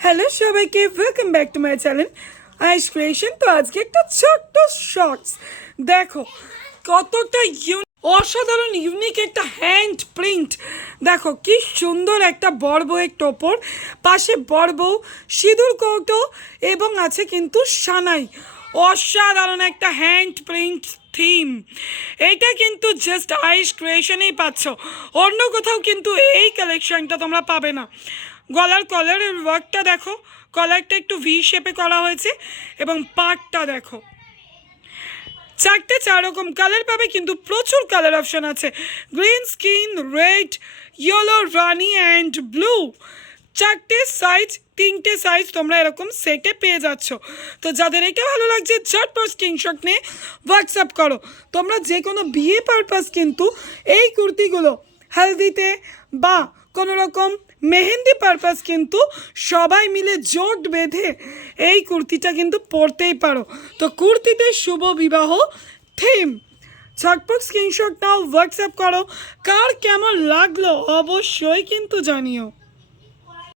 Hello সবাইকে welcome back to my channel ice creation তো আজকে একটা ছোট্ট শর্টস দেখো, কতটা ইউন অসাধারণ ইউনিক একটা হ্যান্ড প্রিন্ট দেখো, কি সুন্দর একটা বড় বউয়ের টোপর। পাশে বড় বউ, সিঁদুর কৌটো এবং আছে কিন্তু সানাই। অসাধারণ একটা হ্যান্ড প্রিন্ট থিম এটা কিন্তু জাস্ট আইস ক্রিয়েশনেই পাচ্ছ। অন্য কোথাও কিন্তু এই কালেকশনটা তোমরা পাবে না। গলার কলারের ওয়ার্কটা দেখো। কলারটা একটু ভি শেপে করা হয়েছে এবং পাটটা দেখো। চারটে চার রকম কালার পাবে, কিন্তু প্রচুর কালার অপশান আছে। গ্রিন স্কিন রেড ইয়েলো রানি অ্যান্ড ব্লু চারটে সাইজ তিনটে সাইজ তোমরা এরকম সেটে পেয়ে যাচ্ছ। তো যাদের এটা ভালো লাগছে, ঝটপট স্ক্রিনশট নিয়ে হোয়াটসঅ্যাপ করো। তোমরা যে কোনো বিয়ে পারপাস কিন্তু এই কুর্তিগুলো হালদিতে বা কোনো রকম মেহেন্দি পারপাস কিন্তু সবাই মিলে জোট বেঁধে এই কুর্তিটা কিন্তু পরতেই পারো। তো কুর্তিতে শুভ বিবাহ থিম ছটপট স্ক্রিনশট নাও হোয়াটসঅ্যাপ করো। কার কেমন লাগল অবশ্যই কিন্তু জানিও।